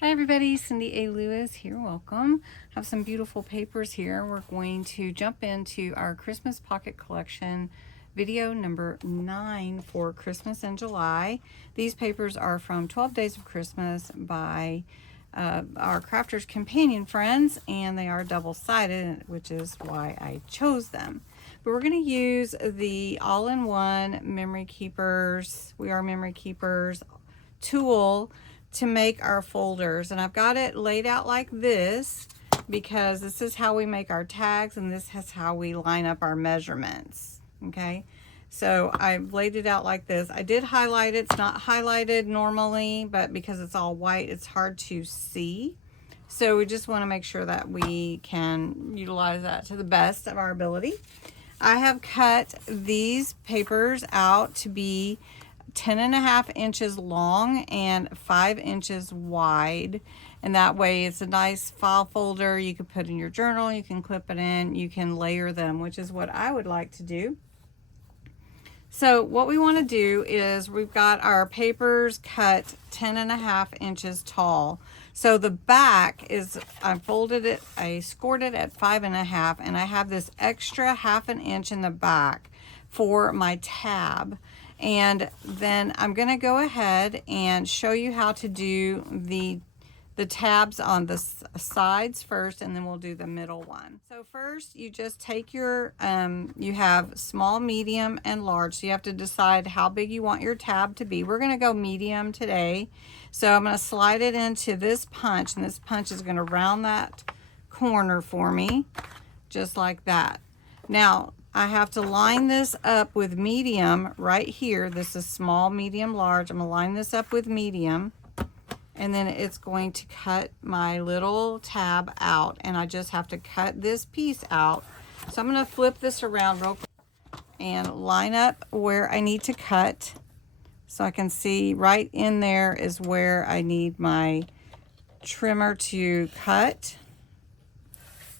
Hi everybody, Cindy A. Lewis here. Welcome. Have some beautiful papers here. We're going to jump into our Christmas Pocket Collection video number 9 for Christmas in July. These papers are from 12 Days of Christmas by our Crafters Companion friends, and they are double-sided, which is why I chose them. But we're going to use the all-in-one Memory Keepers, We Are Memory Keepers tool to make our folders, and I've got it laid out like this because this is how we make our tags and this is how we line up our measurements. Okay, so I've laid it out like this. I did highlight it. It's not highlighted normally, but because it's all white, it's hard to see. So we just want to make sure that we can utilize that to the best of our ability. I have cut these papers out to be 10.5 inches long and 5 inches wide, and that way it's a nice file folder you can put in your journal. You can clip it in, you can layer them, which is what I would like to do. So what we want to do is we've got our papers cut 10.5 inches tall. So the back is, I folded it, I scored it at 5.5, and I have this extra 1/2 inch in the back for my tab. And then I'm going to go ahead and show you how to do the tabs on the sides first, and then we'll do the middle one. So first you just take your, you have small, medium, and large. So you have to decide how big you want your tab to be. We're going to go medium today. So I'm going to slide it into this punch, and this punch is going to round that corner for me, just like that. Now, I have to line this up with medium right here. This is small, medium, large. I'm going to line this up with medium, and then it's going to cut my little tab out, and I just have to cut this piece out. So I'm going to flip this around real quick and line up where I need to cut, so I can see right in there is where I need my trimmer to cut.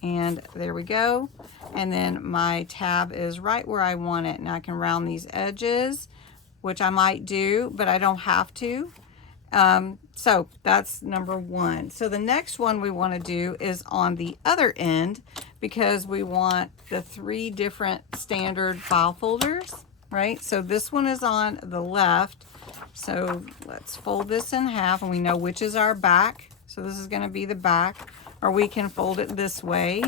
And there we go. And then my tab is right where I want it, and I can round these edges, which I might do, but I don't have to. So that's number one. So the next one we want to do is on the other end, because we want the 3 different standard file folders, right? So this one is on the left. So let's fold this in half, and we know which is our back. So this is going to be the back, or we can fold it this way,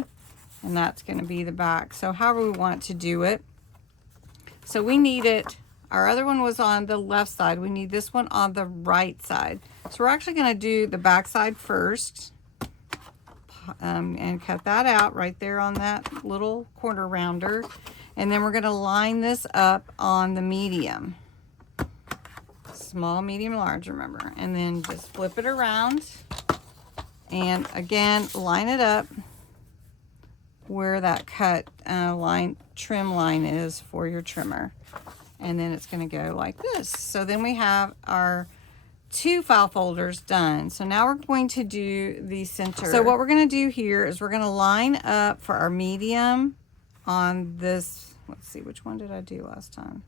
and that's going to be the back. So however we want to do it. So we need it, our other one was on the left side. We need this one on the right side. So we're actually going to do the back side first, and cut that out right there on that little corner rounder. And then we're going to line this up on the medium. Small, medium, large, remember. And then just flip it around. And again, line it up where that cut trim line is for your trimmer. And then it's going to go like this. So then we have our 2 file folders done. So now we're going to do the center. So what we're going to do here is we're going to line up for our medium on this. Let's see, which one did I do last time?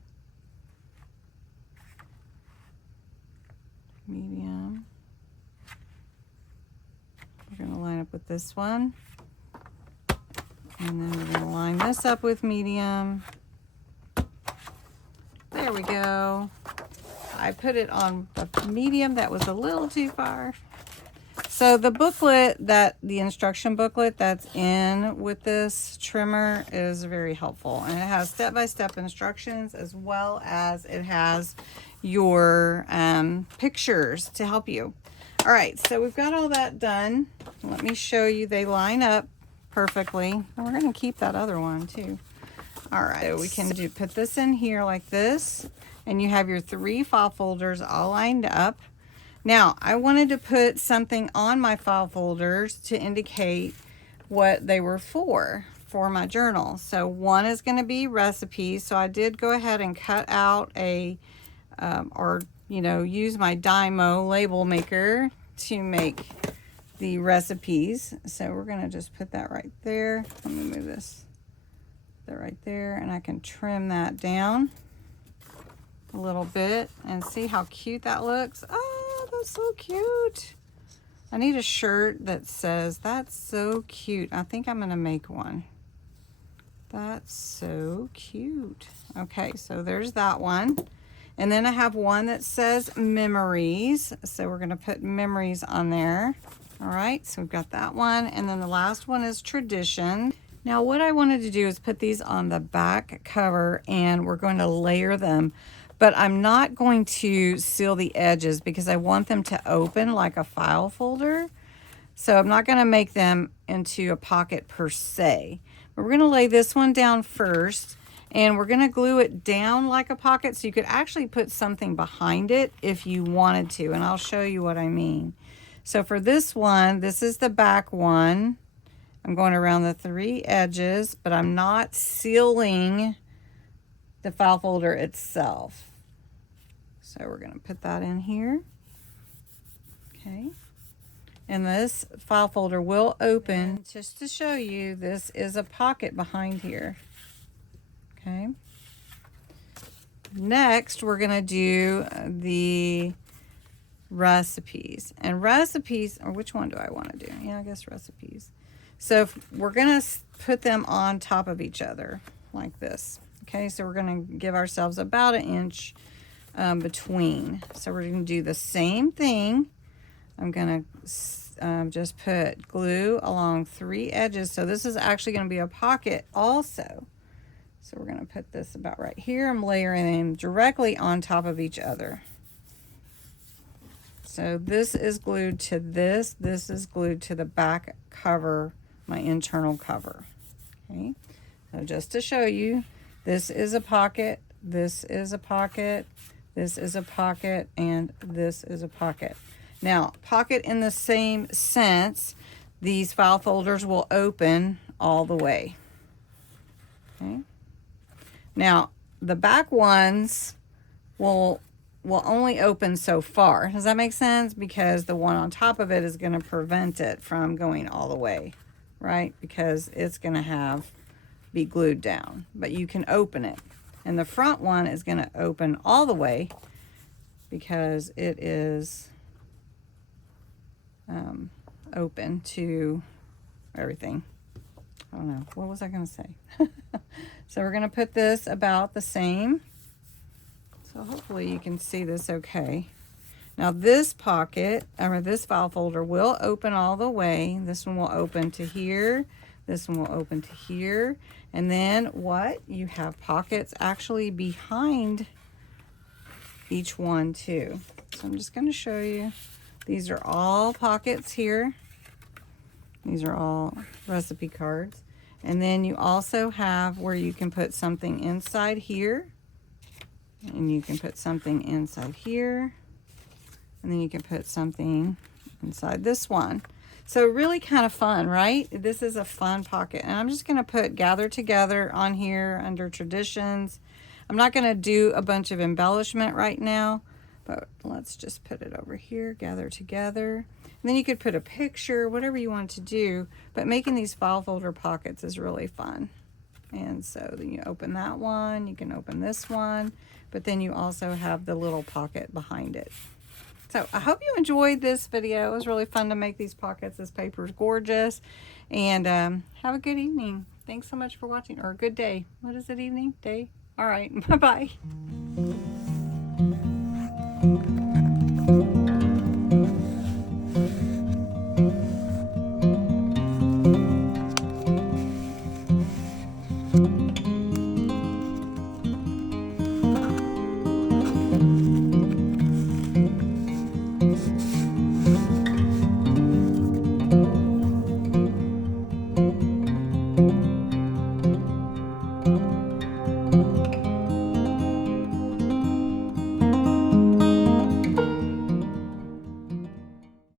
Medium. We're going to line up with this one, and then we're going to line this up with medium. There we go. I put it on the medium. That was a little too far. So the booklet, the instruction booklet that's in with this trimmer is very helpful, and it has step-by-step instructions, as well as it has your pictures to help you. All right, so we've got all that done. Let me show you. They line up perfectly. And we're going to keep that other one too. All right, so we can put this in here like this, and you have your 3 file folders all lined up. Now, I wanted to put something on my file folders to indicate what they were for my journal. So one is going to be recipes. So I did go ahead and cut out a, use my Dymo label maker to make the recipes. So we're going to just put that right there. Let me move this. That right there, and I can trim that down a little bit and see how cute that looks. Oh, that's so cute. I need a shirt that says, "That's so cute." I think I'm gonna make one. That's so cute. Okay, so there's that one. And then I have one that says memories. So we're gonna put memories on there. All right, so we've got that one. And then the last one is tradition. Now what I wanted to do is put these on the back cover, and we're going to layer them. But I'm not going to seal the edges because I want them to open like a file folder. So I'm not gonna make them into a pocket per se. But we're gonna lay this one down first, and we're gonna glue it down like a pocket, so you could actually put something behind it if you wanted to, and I'll show you what I mean. So for this one, this is the back one. I'm going around the 3 edges, but I'm not sealing the file folder itself. So we're gonna put that in here. Okay. And this file folder will open. And just to show you, this is a pocket behind here. Okay. Next, we're gonna do the recipes. And recipes, or which one do I want to do? Yeah, I guess recipes. So we're gonna put them on top of each other like this. Okay, so we're gonna give ourselves about 1 inch between. So we're gonna do the same thing. I'm gonna just put glue along 3 edges. So this is actually gonna be a pocket also. So we're gonna put this about right here. I'm layering them directly on top of each other. So this is glued to this. This is glued to the back cover, my internal cover. Okay, so just to show you, this is a pocket, this is a pocket, this is a pocket, and this is a pocket. Now, pocket in the same sense, these file folders will open all the way. Okay. Now, the back ones will only open so far. Does that make sense? Because the one on top of it is going to prevent it from going all the way, right? Because it's going to be glued down, but you can open it. And the front one is going to open all the way because it is open to everything. I don't know. What was I going to say? So we're going to put this about the same. So hopefully you can see this okay. Now this pocket, or this file folder, will open all the way. This one will open to here. This one will open to here. And then what? You have pockets actually behind each one too. So I'm just going to show you. These are all pockets here. These are all recipe cards. And then you also have where you can put something inside here. And you can put something inside here. And then you can put something inside this one. So really kind of fun, right? This is a fun pocket. And I'm just going to put gather together on here under traditions. I'm not going to do a bunch of embellishment right now, but let's just put it over here, gather together. And then you could put a picture, whatever you want to do, but making these file folder pockets is really fun. And so then you open that one, you can open this one, but then you also have the little pocket behind it. So I hope you enjoyed this video. It was really fun to make these pockets. This paper is gorgeous. And have a good evening. Thanks so much for watching, or a good day. What is it, evening? Day? All right, bye-bye.